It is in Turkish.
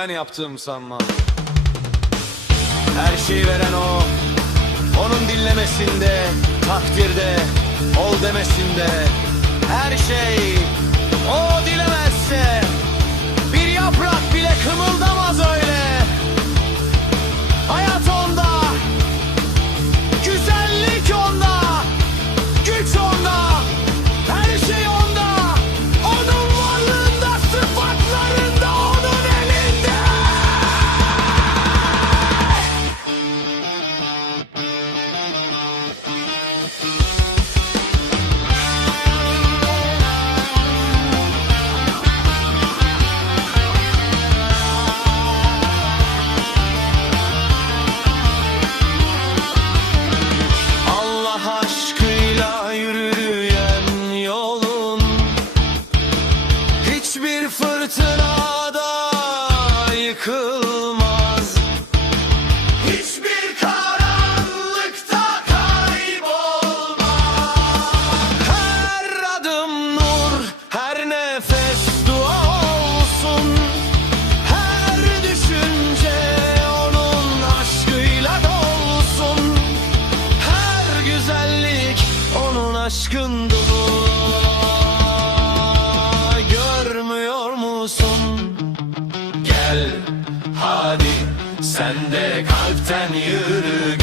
Ben yaptım sanma Her şeyi veren o Onun dinlemesinde Takdirde Ol demesinde. Her şey gel Hadi sen de kalpten yürü